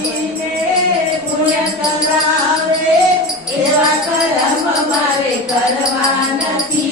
કોઈને પુણ્ય કરાવે એવા કર્મ મારે કરવા નથી